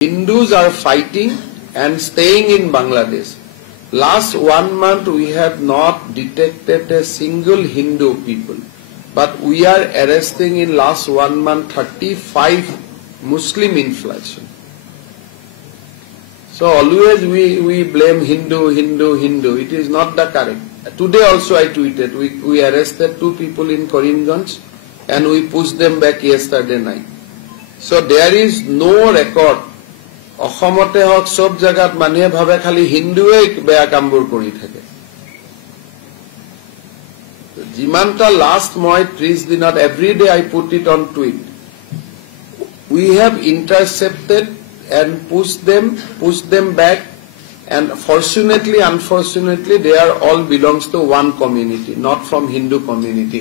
Hindus are fighting and staying in Bangladesh. Last 1 month we have not detected a single Hindu people, but we are arresting in last 1 month 35 Muslim inflation. So always we blame Hindu. It is not the correct. Today also I tweeted, we arrested 2 people in Karimganj and we pushed them back yesterday night. So there is no record. অসমতে হক সব জায়গাত মানুহে ভাবে খালি হিন্দুৱে বেয়া কামবোৰ কৰি থাকে জিমানটা লাষ্ট মই 30 দিনত every day I put it on tweet we have intercepted and pushed them back, and fortunately unfortunately they are all belongs to one community, not from Hindu community.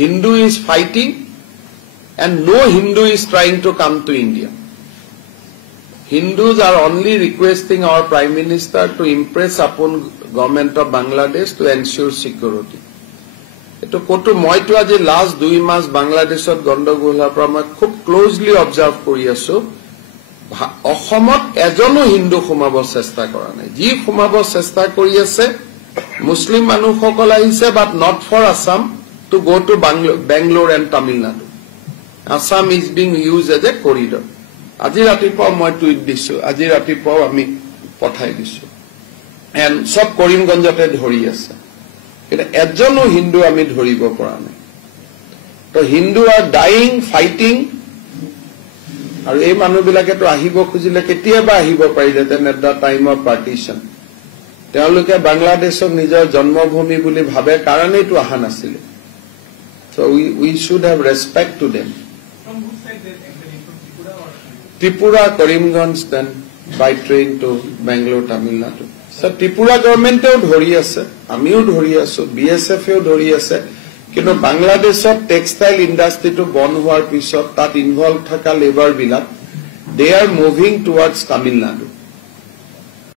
Hindu is fighting and no Hindu is trying to come to India. Hindus are only requesting our Prime Minister to impress upon government of Bangladesh to ensure security. Eto koto moi to aji last 2 mas Bangladeshot gondogol har pora moi khub closely observe kori asu. Ohomot ejono Hindu khumabo chesta kora nai. Ji khumabo chesta kori ase Muslim manu hokol ahise, but not for Assam to go to Bangalore and Tamil Nadu. Assam is being used as a corridor. আজি ৰাতিপুৱা মই tweet দিছো, আজি ৰাতিপুৱা আমি পঠাই দিছো, and সব কৰিমগঞ্জতে ধৰি আছে, কিন্তু এজনো হিন্দু আমি ধৰিব পৰা নাই। তো হিন্দু আৰ ডাইং ফাইটিং, আৰু এই মানুহবিলাকেতো আহিব খুজিলে কেতিয়াবা আহিব পাৰিলেহেঁতেন at the time of partition. তেওঁলোকে বাংলাদেশক নিজৰ জন্মভূমি বুলি ভাবে কাৰণেইতো অহা নাছিলে। So we should have respect to them. Tripura, Karimganj, then by train to Bangalore, Tamil Nadu. So Tripura government dhori ase, amiu dhori asu, BSF dhori ase, kintu Bangladeshot textile industry to bon hoar pisot tat involved thaka labor bilak, they are moving towards Tamil Nadu.